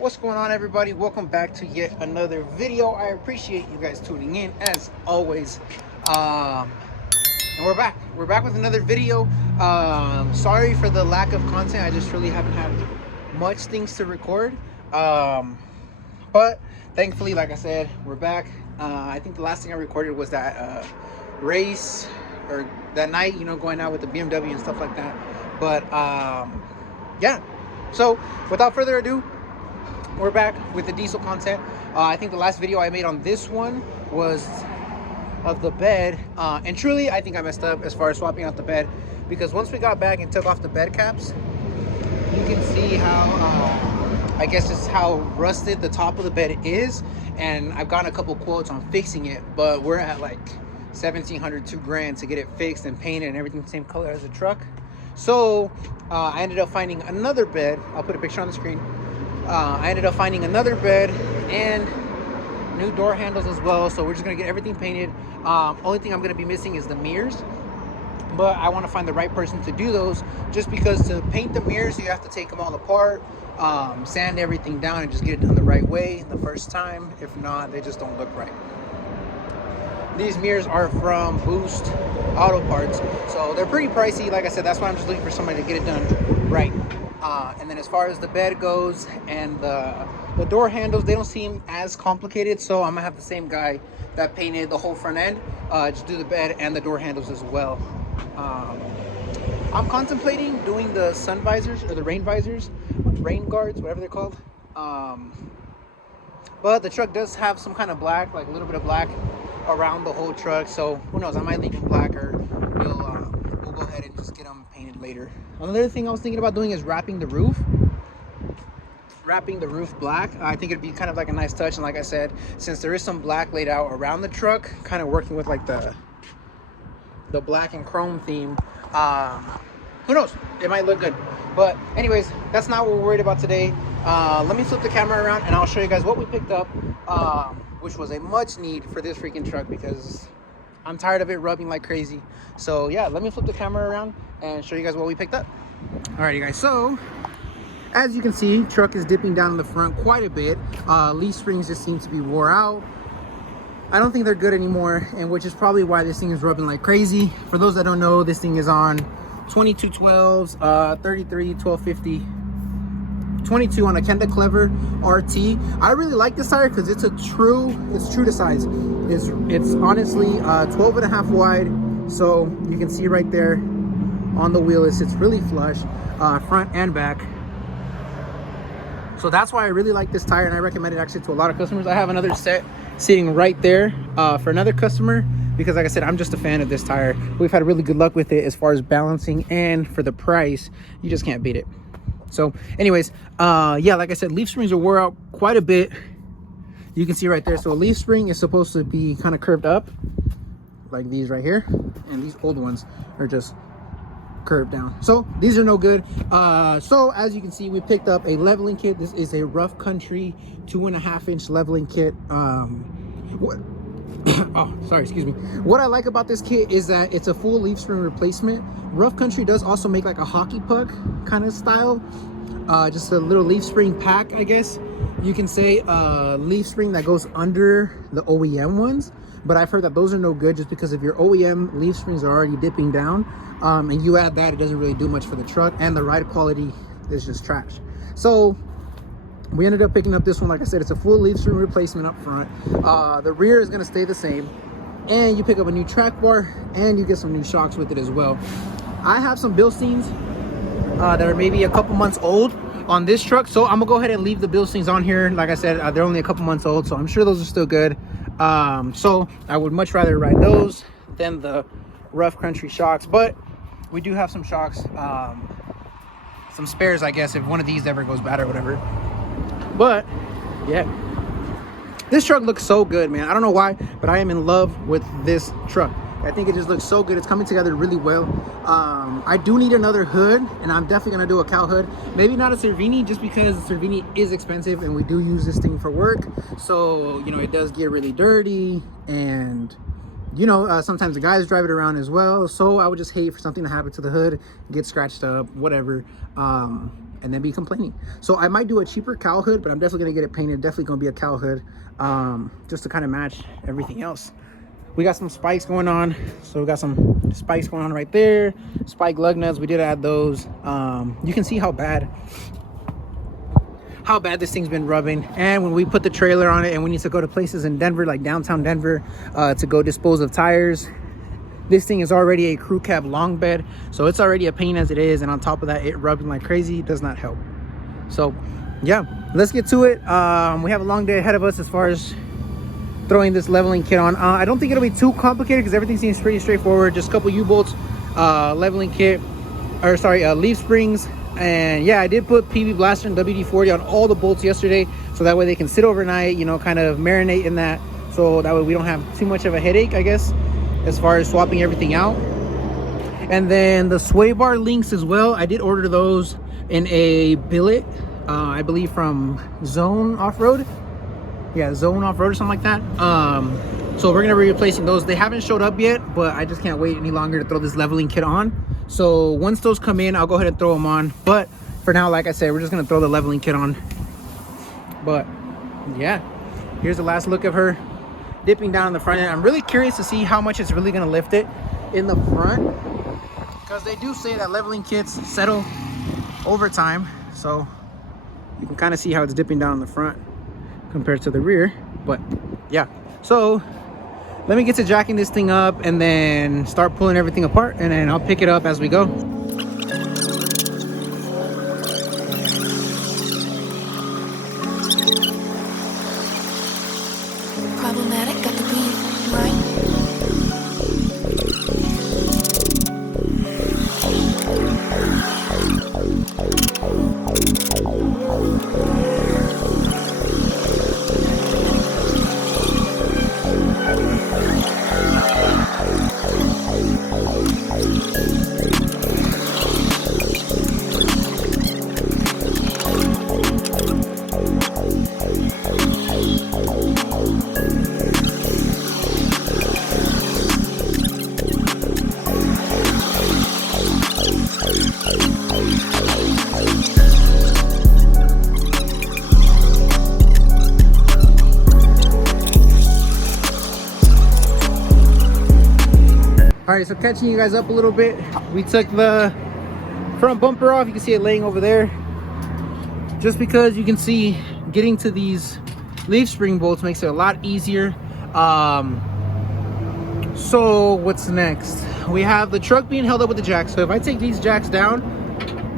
What's going on, everybody? Welcome back to yet another video. I appreciate you guys tuning in as always. And we're back with another video. Sorry for the lack of content. I just really haven't had much things to record, but thankfully, like I said, we're back. I think the last thing I recorded was that race, or that night, you know, going out with the BMW and stuff like that. But yeah, so without further ado, we're back with the diesel content. I think the last video I made on this one was of the bed, and truly I think I messed up as far as swapping out the bed, because once we got back and took off the bed caps, you can see how I guess this is how rusted the top of the bed is, and I've gotten a couple quotes on fixing it, but we're at like $1,700, $2,000 to get it fixed and painted and everything the same color as the truck. So I ended up finding another bed. I'll put a picture on the screen. I ended up finding another bed and new door handles as well. So we're just gonna get everything painted. Only thing I'm gonna be missing is the mirrors, but I want to find the right person to do those, just because to paint the mirrors you have to take them all apart, sand everything down, and just get it done the right way the first time. If not, they just don't look right. These mirrors are from Boost Auto Parts, so they're pretty pricey. Like I said, that's why I'm just looking for somebody to get it done right. And then as far as the bed goes and the door handles, they don't seem as complicated, so I'm gonna have the same guy that painted the whole front end just do the bed and the door handles as well. I'm contemplating doing the sun visors, or the rain visors, rain guards, whatever they're called. But the truck does have some kind of black, like a little bit of black around the whole truck, so who knows, I might leave them black, or we'll go ahead and just get them painted later. Another thing I was thinking about doing is wrapping the roof black. I think it'd be kind of like a nice touch, and like I said, since there is some black laid out around the truck, kind of working with like the black and chrome theme, who knows, it might look good. But anyways, that's not what we're worried about today. Let me flip the camera around and I'll show you guys what we picked up, which was a much need for this freaking truck, because I'm tired of it rubbing like crazy. So yeah, let me flip the camera around and show you guys what we picked up. Alrighty guys, so as you can see, truck is dipping down in the front quite a bit. Leaf springs just seem to be wore out. I don't think they're good anymore, and which is probably why this thing is rubbing like crazy. For those that don't know, this thing is on 2212s, 33 1250, 22 on a Kenda Clever RT. I really like this tire because it's true to size. It's honestly 12 and a half wide, so you can see right there on the wheel it's really flush, front and back. So that's why I really like this tire, and I recommend it actually to a lot of customers. I have another set sitting right there for another customer, because like I said, I'm just a fan of this tire. We've had really good luck with it as far as balancing, and for the price, you just can't beat it. So anyways, yeah, like I said, leaf springs are wore out quite a bit. You can see right there. So a leaf spring is supposed to be kind of curved up like these right here, and these old ones are just curved down, so these are no good. So as you can see, we picked up a leveling kit. This is a Rough Country 2.5-inch leveling kit. Oh, sorry, excuse me. What I like about this kit is that it's a full leaf spring replacement. Rough Country does also make like a hockey puck kind of style, just a little leaf spring pack, I guess you can say, leaf spring that goes under the OEM ones. But I've heard that those are no good, just because if your OEM leaf springs are already dipping down, and you add that, it doesn't really do much for the truck, and the ride quality is just trash. So we ended up picking up this one. Like I said, it's a full leaf spring replacement up front. The rear is going to stay the same, and you pick up a new track bar, and you get some new shocks with it as well. I have some Bilsteins that are maybe a couple months old on this truck, so I'm gonna go ahead and leave the Bilsteins on here. Like I said, they're only a couple months old, so I'm sure those are still good. So I would much rather ride those than the Rough Country shocks, but we do have some shocks, some spares, I guess, if one of these ever goes bad or whatever. But yeah, this truck looks so good, man. I don't know why, but I am in love with this truck. I think it just looks so good. It's coming together really well. I do need another hood, and I'm definitely gonna do a cow hood. Maybe not a Cervini, just because the Cervini is expensive and we do use this thing for work. So, you know, it does get really dirty, and you know, sometimes the guys drive it around as well. So I would just hate for something to happen to the hood, get scratched up, whatever, and then be complaining. So I might do a cheaper cowl hood, but I'm definitely gonna get it painted. Definitely gonna be a cowl hood, just to kind of match everything else. We got some spikes going on. So we got some spikes going on right there. Spike lug nuts, we did add those. You can see how bad this thing's been rubbing. And when we put the trailer on it and we need to go to places in Denver, like downtown Denver, to go dispose of tires, this thing is already a crew cab long bed, so it's already a pain as it is, and on top of that, it rubbing like crazy does not help. So yeah, let's get to it. We have a long day ahead of us as far as throwing this leveling kit on. I don't think it'll be too complicated because everything seems pretty straightforward. Just a couple U-bolts, leveling kit, or sorry, leaf springs. And yeah, I did put PB Blaster and WD-40 on all the bolts yesterday, so that way they can sit overnight, you know, kind of marinate in that, so that way we don't have too much of a headache, I guess, as far as swapping everything out. And then the sway bar links as well, I did order those in a billet, I believe from Zone Off-Road. Yeah, Zone Off-Road or something like that. So we're gonna be replacing those. They haven't showed up yet, but I just can't wait any longer to throw this leveling kit on. So once those come in, I'll go ahead and throw them on. But for now, like I said, we're just gonna throw the leveling kit on. But yeah, here's the last look of her dipping down in the front end. I'm really curious to see how much it's really gonna lift it in the front, because they do say that leveling kits settle over time. So you can kind of see how it's dipping down in the front compared to the rear. But yeah, so let me get to jacking this thing up and then start pulling everything apart, and then I'll pick it up as we go. Problematic, got the beat, right? All right, so catching you guys up a little bit, we took the front bumper off. You can see it laying over there, just because you can see getting to these leaf spring bolts makes it a lot easier. So what's next? We have the truck being held up with the jacks. So if I take these jacks down,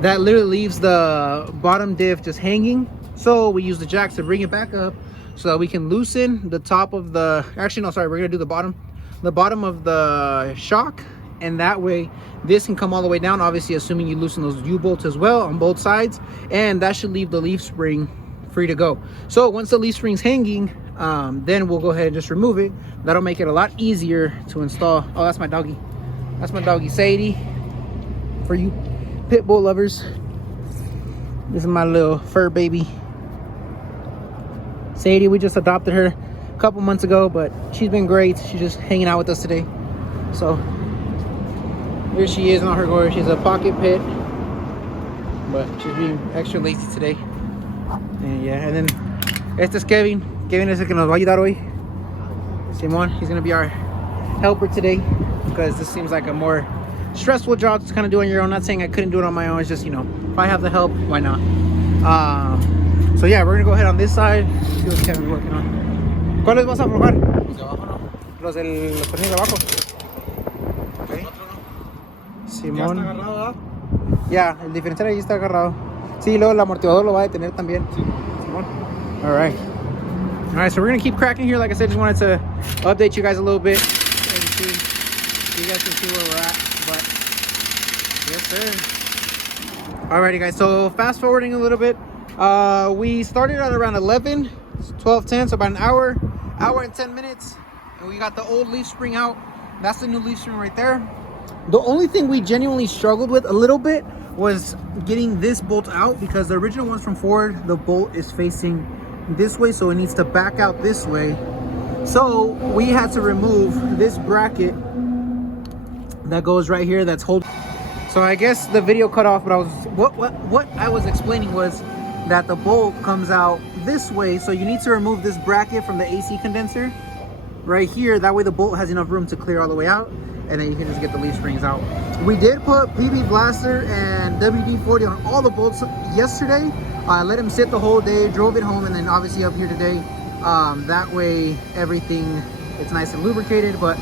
that literally leaves the bottom diff just hanging. So we use the jacks to bring it back up so that we can loosen the top of the, actually no, sorry, we're gonna do the bottom of the shock, and that way this can come all the way down, obviously assuming you loosen those U-bolts as well on both sides, and that should leave the leaf spring free to go. So once the leaf spring's hanging, then we'll go ahead and just remove it. That'll make it a lot easier to install. Oh, that's my doggy. That's my doggy Sadie, for you pit bull lovers. This is my little fur baby Sadie. We just adopted her a couple months ago, but she's been great. She's just hanging out with us today. So here she is in all her glory. She's a pocket pit, but she's being extra lazy today. And yeah, and then este es Kevin. Kevin es el que nos va a ayudar hoy. Simon, he's gonna be our helper today, because this seems like a more stressful job to kind of do on your own. Not saying I couldn't do it on my own, it's just, you know, if I have the help, why not? So yeah, we're gonna go ahead on this side, see what Kevin's working on. ¿Cuáles vas a aflojar? Los de abajo, ¿no? Los tornillos de abajo. Okay. Simón. ¿Ya está agarrado, ¿verdad? Ya, el diferencial ahí está agarrado. Sí, luego el amortiguador lo va a detener también. Sí. Simón. All right. All right, so we're gonna keep cracking here. Like I said, just wanted to update you guys a little bit, and see, you guys can see where we're at. But yes, sir. Alrighty, guys. So fast forwarding a little bit, we started at around 11, 12:10, so about an hour and 10 minutes, and we got the old leaf spring out. That's the new leaf spring right there. The only thing we genuinely struggled with a little bit was getting this bolt out, because the original ones from Ford, the bolt is facing this way, so it needs to back out this way So we had to remove this bracket that goes right here that's holding. So I guess the video cut off, but I was what I was explaining was that the bolt comes out this way, so you need to remove this bracket from the AC condenser right here. That way the bolt has enough room to clear all the way out, and then you can just get the leaf springs out. We did put PB Blaster and WD-40 on all the bolts yesterday. I let him sit the whole day, drove it home, and then obviously up here today. That way everything is nice and lubricated, but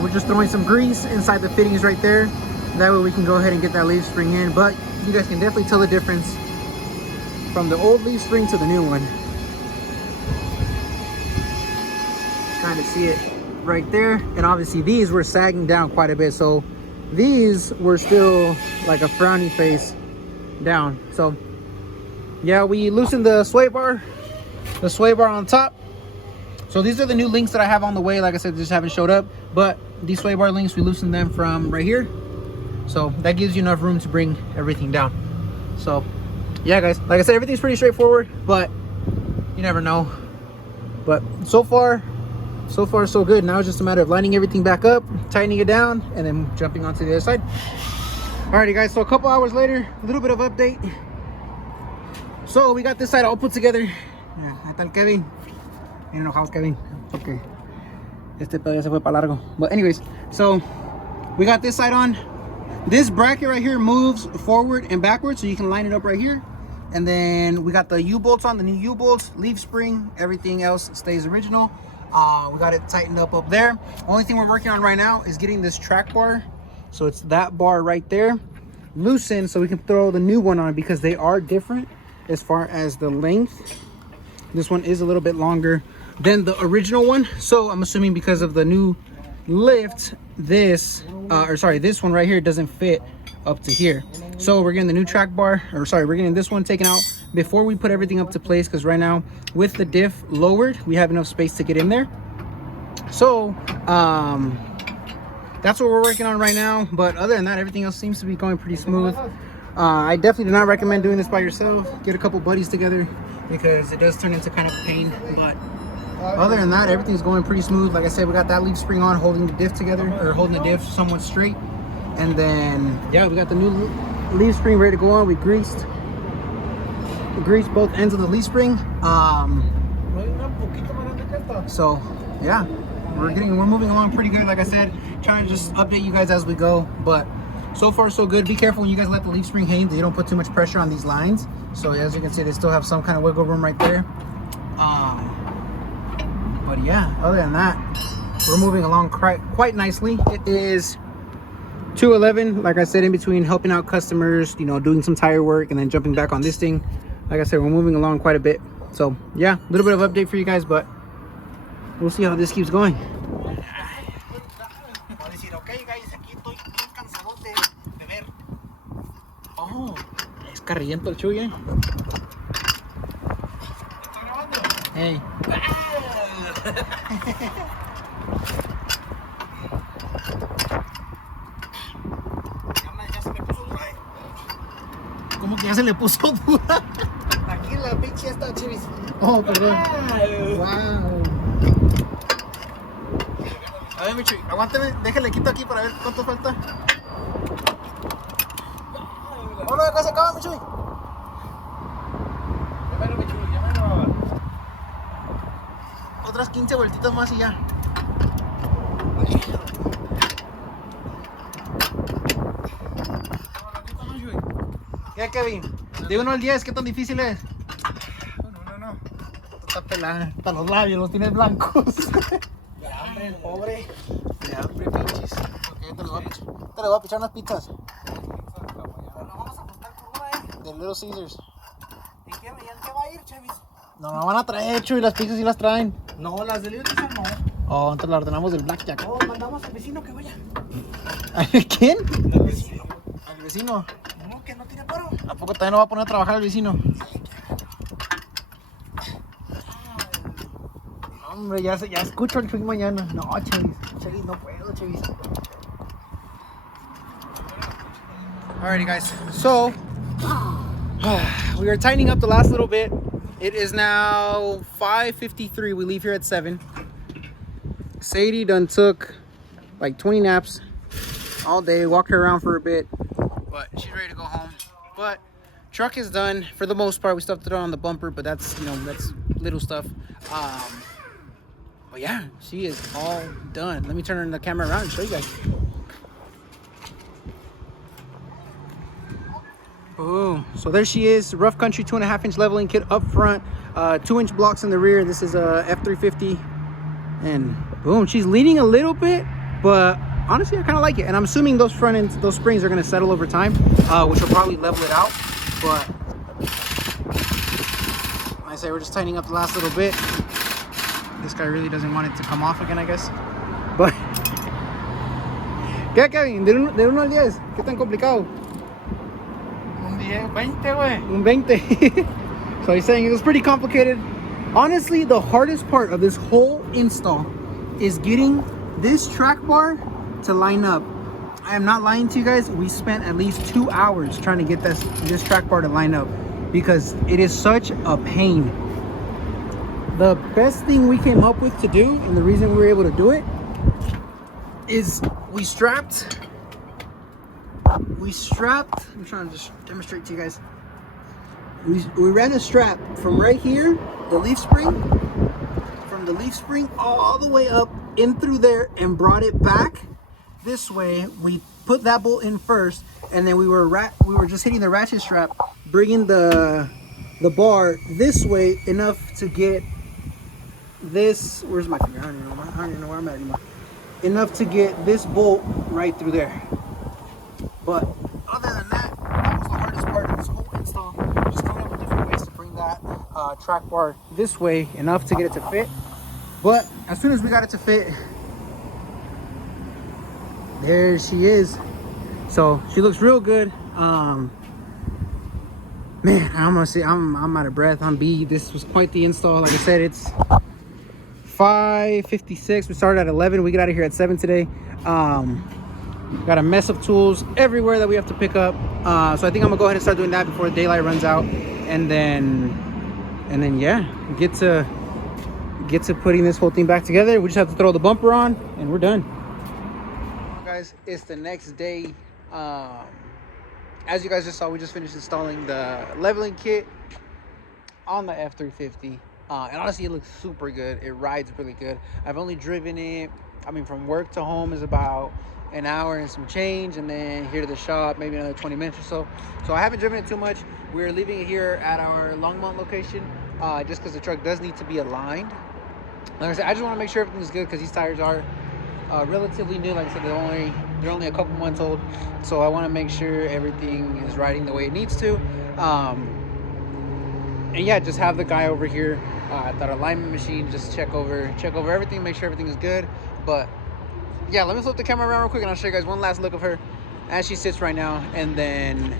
we're just throwing some grease inside the fittings right there. That way we can go ahead and get that leaf spring in, but you guys can definitely tell the difference from the old leaf spring to the new one. Kind of see it right there, and obviously these were sagging down quite a bit, so these were still like a frowny face down. So yeah, we loosened the sway bar on top. So these are the new links that I have on the way. Like I said, they just haven't showed up, but these sway bar links, we loosened them from right here, so that gives you enough room to bring everything down. So yeah guys, like I said, everything's pretty straightforward, but you never know. But so far so good. Now it's just a matter of lining everything back up, tightening it down, and then jumping onto the other side. Alrighty guys, so a couple hours later, a little bit of update. So we got this side all put together. Ahí está el Kevin. Bien enojados Kevin, porque este pedo ya se fue para largo. But anyways, so we got this side on. This bracket right here moves forward and backwards, so you can line it up right here. And then we got the U-bolts on, the new U-bolts, leaf spring, everything else stays original. We got it tightened up there. Only thing we're working on right now is getting this track bar, so it's that bar right there, loosened, so we can throw the new one on, because they are different as far as the length. This one is a little bit longer than the original one, so I'm assuming because of the new lift, this this one right here doesn't fit up to here. So we're getting the new track bar, we're getting this one taken out before we put everything up to place, because right now with the diff lowered, we have enough space to get in there. So that's what we're working on right now, but other than that, everything else seems to be going pretty smooth. I definitely do not recommend doing this by yourself. Get a couple buddies together, because it does turn into kind of pain, but other than that, everything's going pretty smooth. Like I said, we got that leaf spring on, holding the diff together, or holding the diff somewhat straight. And then yeah, we got the new leaf spring ready to go on. We greased both ends of the leaf spring. So yeah, we're moving along pretty good. Like I said, trying to just update you guys as we go, but so far so good. Be careful when you guys let the leaf spring hang that you don't put too much pressure on these lines. So as you can see, they still have some kind of wiggle room right there. But yeah, other than that, we're moving along quite nicely. It is 2:11, like I said, in between helping out customers, you know, doing some tire work and then jumping back on this thing. Like I said, we're moving along quite a bit. So yeah, a little bit of update for you guys, but we'll see how this keeps going. Oh, es carriento el Chuy, Hey. ¿Cómo que ya se le puso dura? Aquí la pinche está, chivis. Oh, perdón. Wow. A ver, Michi, aguántame, déjale quito aquí para ver cuánto falta. Vámonos, acá se acaba, Michi. Llámalo, Michi, llámalo. Otras 15 vueltitas más y ya. ¿Qué, Kevin? De 1 al 10, ¿qué tan difícil es? No. Está pelada. Hasta los labios los tienes blancos. De hambre, el pobre. De hambre, pinches. Ok, te le voy a pichar unas pizzas. Pero no vamos a apostar por una, De Little Caesars. ¿Y qué va a ir, Chavis? No van a traer, Chuy, las pizzas sí las traen. No, las de Little Caesars no. Oh, entonces las ordenamos del Blackjack. Oh, mandamos al vecino que vaya. ¿A quién? Al vecino. ¿Al vecino? No, que no tiene paro. ¿A poco también no va a poner a trabajar el vecino? Hombre, ya escucho al Chuy mañana. No, Chavis, no puedo, Chavis. Alrighty, guys. So, we are tightening up the last little bit. It is now 5:53. We leave here at 7. Sadie done took like 20 naps all day, walked her around for a bit, but she's ready to go home. But truck is done for the most part. We stuffed it on the bumper, but that's, you know, that's little stuff. But yeah, she is all done. Let me turn the camera around and show you guys. Boom. So there she is, rough country 2.5-inch leveling kit up front, 2-inch blocks in the rear. This is a F350, and boom, she's leaning a little bit, but honestly I kind of like it. And I'm assuming those front ends, those springs are going to settle over time, which will probably level it out. But like I say, we're just tightening up the last little bit. This guy really doesn't want it to come off again, I guess. But ¿qué, Kevin? De 1 al 10, ¿qué tan complicado? Un 10, 20, güey. Un 20. So he's saying it was pretty complicated. Honestly, the hardest part of this whole install is getting this track bar to line up. I am not lying to you guys. We spent at least 2 hours trying to get this track bar to line up because it is such a pain. The best thing we came up with to do, and the reason we were able to do it, is we strapped, I'm trying to just demonstrate to you guys. We ran a strap from right here, the leaf spring, from the leaf spring all the way up in through there and brought it back this way. We put that bolt in first, and then we were just hitting the ratchet strap, bringing the bar this way enough to get this, where's my finger? I don't even know where I'm at anymore. Enough to get this bolt right through there. But other than that, that was the hardest part of this whole install. Just coming up with different ways to bring that track bar this way enough to get it to fit. But as soon as we got it to fit, there she is. So she looks real good. Man, I'm gonna say I'm out of breath. I'm beat. This was quite the install. Like I said, it's 5:56. We started at 11. We get out of here at 7 today. Got a mess of tools everywhere that we have to pick up. So I think I'm gonna go ahead and start doing that before daylight runs out, and then yeah, get to putting this whole thing back together. We just have to throw the bumper on, and we're done. Guys, it's the next day. As you guys just saw, we just finished installing the leveling kit on the F350. And honestly, it looks super good. It rides really good. I've only driven it, I mean, from work to home is about an hour and some change, and then here to the shop maybe another 20 minutes or so. So I haven't driven it too much. We're leaving it here at our Longmont location, just because the truck does need to be aligned. Like I said, I just want to make sure everything's good because these tires are relatively new. Like I said, they're only a couple months old, so I want to make sure everything is riding the way it needs to. And yeah, just have the guy over here at that alignment machine just check over everything, make sure everything is good. But yeah, let me flip the camera around real quick and I'll show you guys one last look of her as she sits right now, and then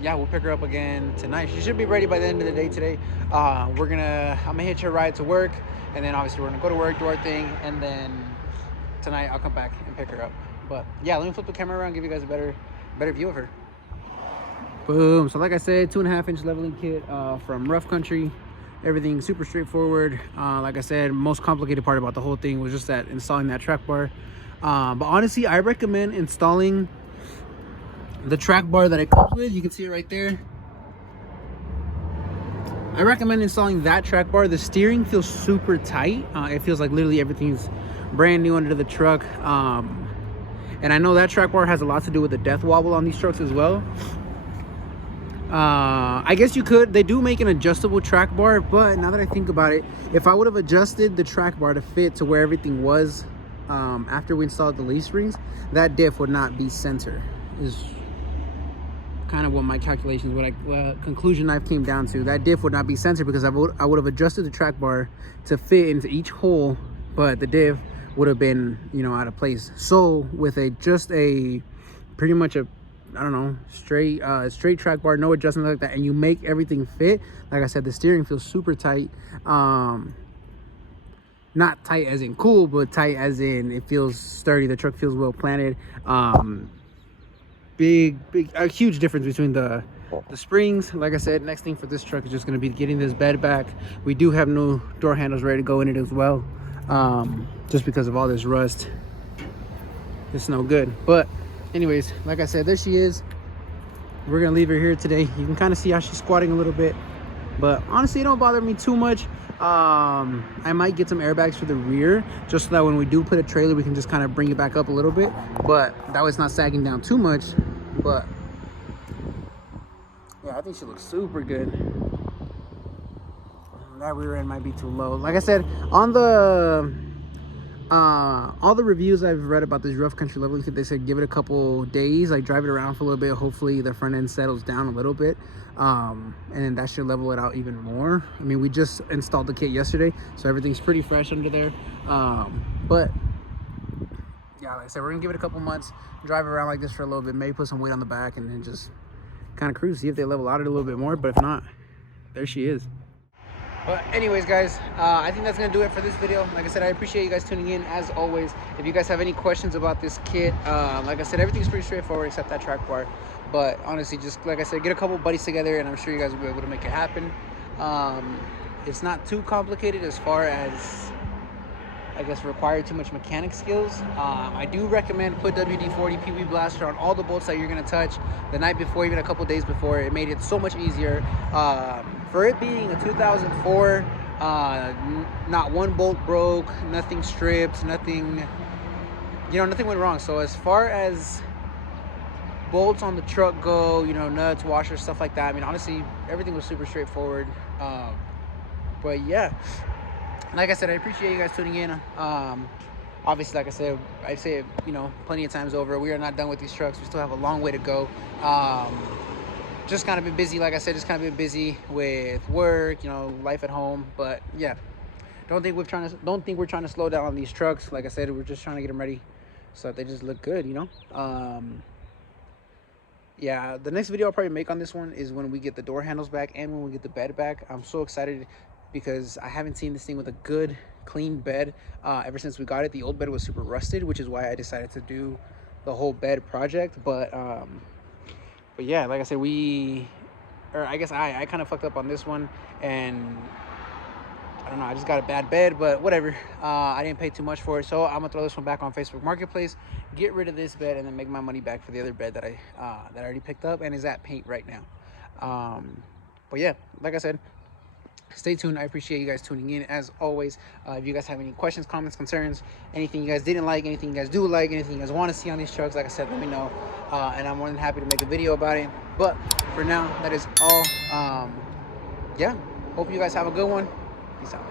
yeah, we'll pick her up again tonight. She should be ready by the end of the day today. I'm gonna hitch her ride to work, and then obviously we're gonna go to work, do our thing, and then tonight I'll come back and pick her up. But yeah, let me flip the camera around, give you guys a better view of her. Boom. So like I said, 2.5-inch leveling kit from Rough Country. Everything super straightforward. Like I said, most complicated part about the whole thing was just that installing that track bar. But honestly, I recommend installing the track bar that it comes with. You can see it right there. I recommend installing that track bar. The steering feels super tight. It feels like literally everything's brand new under the truck. And I know that track bar has a lot to do with the death wobble on these trucks as well. I guess you could, they do make an adjustable track bar, but now that I think about it, if I would have adjusted the track bar to fit to where everything was after we installed the leaf springs, that diff would not be center, is kind of what my calculations, what conclusion I've came down to. That diff would not be center because I would have adjusted the track bar to fit into each hole, but the diff would have been, you know, out of place. So with just a pretty much a, I don't know, straight track bar, no adjustment like that, and you make everything fit. Like I said, the steering feels super tight. Not tight as in cool, but tight as in it feels sturdy. The truck feels well planted. A huge difference between the the springs. Like I said, next thing for this truck is just going to be getting this bed back. We do have new door handles ready to go in it as well, just because of all this rust. It's no good. But anyways, like I said, there she is. We're gonna leave her here today. You can kind of see how she's squatting a little bit, but honestly it don't bother me too much. I might get some airbags for the rear just so that when we do put a trailer, we can just kind of bring it back up a little bit, but that way it's not sagging down too much. But yeah, I think she looks super good. That rear end might be too low. Like I said, on the all the reviews I've read about this rough country leveling kit, they said give it a couple days, like drive it around for a little bit. Hopefully the front end settles down a little bit, and then that should level it out even more. I mean, we just installed the kit yesterday, so everything's pretty fresh under there. But yeah, like I said, we're gonna give it a couple months, drive around like this for a little bit, maybe put some weight on the back, and then just kind of cruise, see if they level out it a little bit more. But if not, there she is. But anyways, guys, I think that's gonna do it for this video. Like I said, I appreciate you guys tuning in as always. If you guys have any questions about this kit, like I said, everything's pretty straightforward except that track bar. But honestly, just like I said, get a couple buddies together and I'm sure you guys will be able to make it happen. It's not too complicated as far as, I guess, require too much mechanic skills. I do recommend put WD-40 PB Blaster on all the bolts that you're gonna touch the night before, even a couple days before. It made it so much easier. For it being a 2004, not one bolt broke, nothing stripped, nothing, nothing went wrong. So as far as bolts on the truck go, nuts, washers, stuff like that, I mean, honestly, everything was super straightforward. But yeah, like I said, I appreciate you guys tuning in. Obviously, like I said, I say it, plenty of times over, we are not done with these trucks. We still have a long way to go. Just kind of been busy, like I said, just kind of been busy with work, life at home. But yeah, don't think we're trying to slow down on these trucks. Like I said, we're just trying to get them ready so that they just look good, Yeah, the next video I'll probably make on this one is when we get the door handles back and when we get the bed back. I'm so excited because I haven't seen this thing with a good, clean bed ever since we got it. The old bed was super rusted, which is why I decided to do the whole bed project. But yeah, like I said, I kind of fucked up on this one, and I don't know, I just got a bad bed, but whatever. I didn't pay too much for it, so I'm gonna throw this one back on Facebook Marketplace, get rid of this bed, and then make my money back for the other bed that I already picked up and is at paint right now. But yeah, like I said, stay tuned. I appreciate you guys tuning in as always. If you guys have any questions, comments, concerns, anything you guys didn't like, anything you guys do like, anything you guys want to see on these trucks, like I said, let me know, and I'm more than happy to make a video about it. But for now, that is all. Yeah, hope you guys have a good one. Peace out.